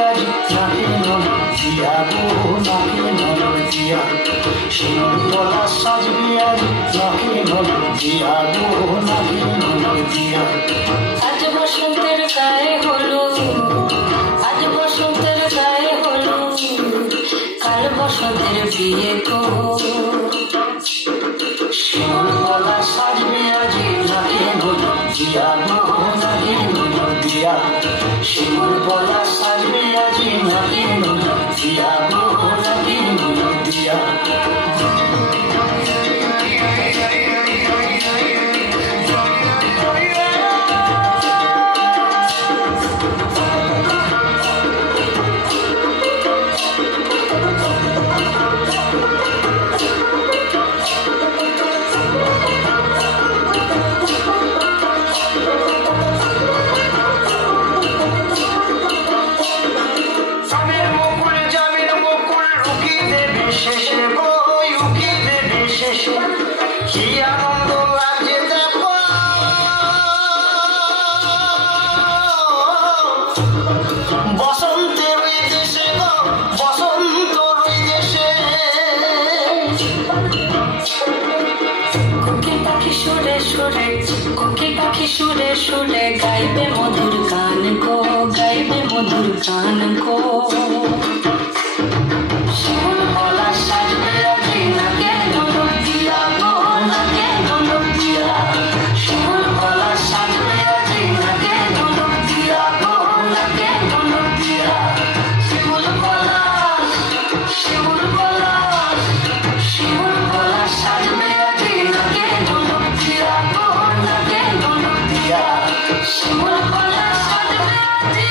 আজি নাকে নলক দিয়া গো নাকে নলক দিয়া শিমুল পলা সাজবে আজি নাকে নলক দিয়া গো নাকে নলক দিয়া আজ বসন্তের গায়ে হলো আজ বসন্তের গায়ে হলো কাল বসন্তের বিয়ে গো শিমুল পলা সাজবে আজি নাকে নলক দিয়া গো নাকে নলক দিয়া শিমুল পলা সাজবে আজি নাকে নলক দিয়া গো নাকে নলক দিয়া কি আনন্দ লাগছে দেখো বসন্তের ওই দেশে গো বসন্ত ওই দেশে কোকিল পাখি সুরে সুরে কোকিল পাখি সুরে সুরে গাইবে মধুর গান গো গাইবে মধুর গান গো শিমুল পলা সাজবে আজি নাকে নলক দিয়া গো নাকে নলক দিয়া শিমুল পলা সাজবে আজি নাকে নলক দিয়া গো নাকে নলক দিয়া শিমুল পলা শিমুল পলা শিমুল পলা সাজবে আজি নাকে নলক দিয়া গো নাকে নলক দিয়া শিমুল পলা সাজবে আজি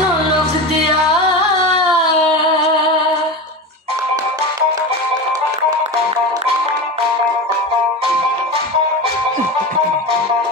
নলক দিয়া Thank you.